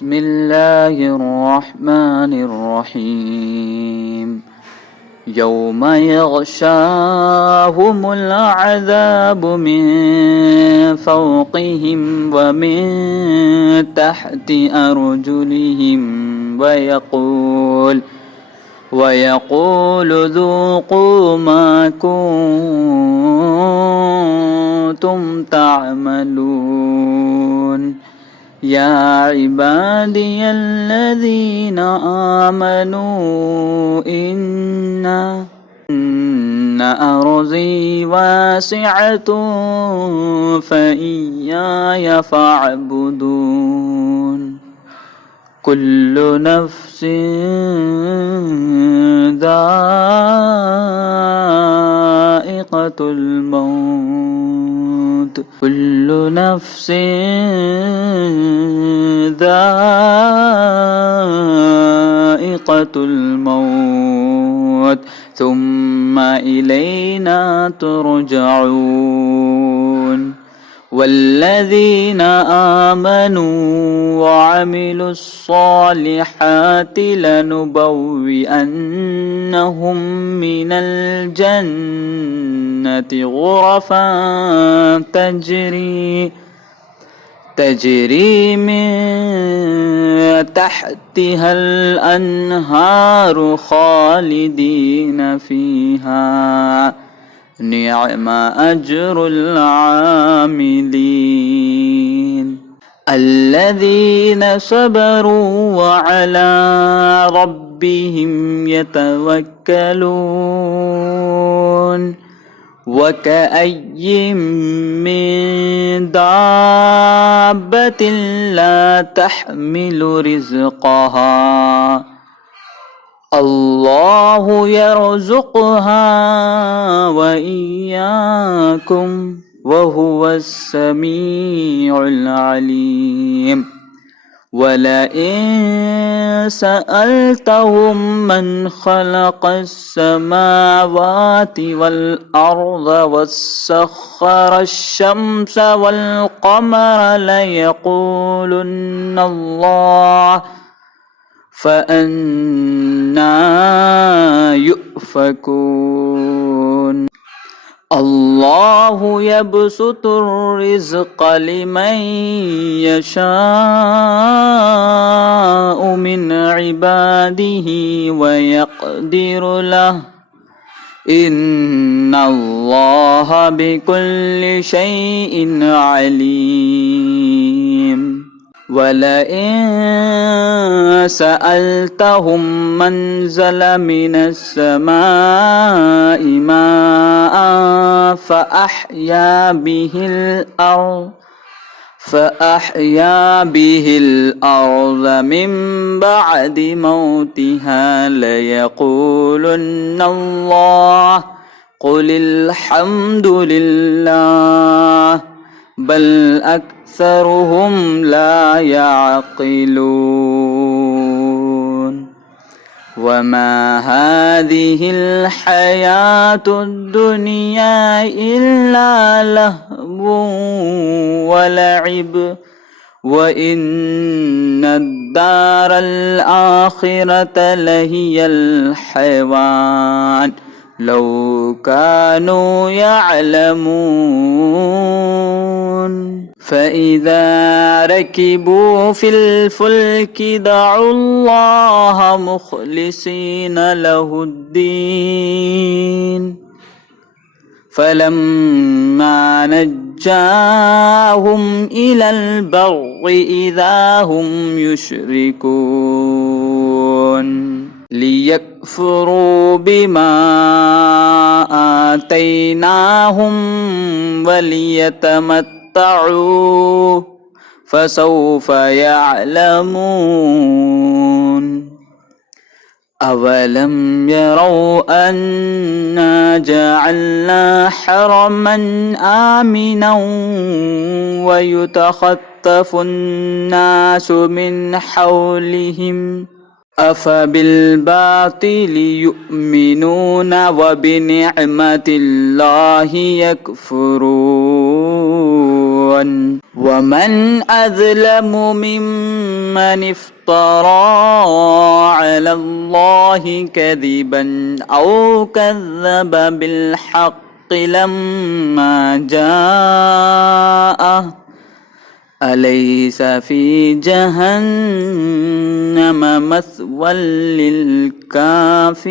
بسم الله الرحمن الرحيم يوم يغشاهم العذاب من فوقهم ومن تحت أرجلهم ويقول ذوقوا ما كنتم تعملون يا عبادي الذين آمنوا إن أرضي واسعة فإياي فاعبدون كل نفس ذائقة الموت كل نفس ذائقة الموت ثم إلينا ترجعون والذين آمنوا وعملوا الصالحات لنبوئنهم من الجنة غرفا تجري من تحتها الأنهار خالدين فيها نعم أجر العاملين الذين صبروا وعلى ربهم يتوكلون وكأي من دابة لا تحمل رزقها الله يرزقها وإياكم وهو السميع العليم ولئن سألتهم من خلق السماوات والأرض وسخر الشمس والقمر ليقولن الله فأنى يؤفكون الله يبسط الرزق لمن يشاء من عباده ويقدر له إن الله بكل شيء عليم ولئن سألتهم من نزل من السماء ماء فأحيا به الأرض من بعد موتها ليقولن الله قل الحمد لله بل أكثرهم لا يعقلون وما هذه الحياة الدنيا إلا لهو ولعب وإن الدار الآخرة لهي الحيوان لو كانوا يعلمون فإذا ركبوا في الفلك دعوا الله مخلصين له الدين فلما نجاهم إلى البر إذا هم يشركون ليكفروا بما آتيناهم وليتمتعوا فسوف يعلمون أولم يروا أنا جعلنا حرما آمنا ويتخطف الناس من حولهم أفبالباطل يؤمنون وبنعمة الله يكفرون ومن أظلم ممن افترى على الله كذبا أو كذب بالحق لما جاءه أليس في جهنم مثوى للكافرين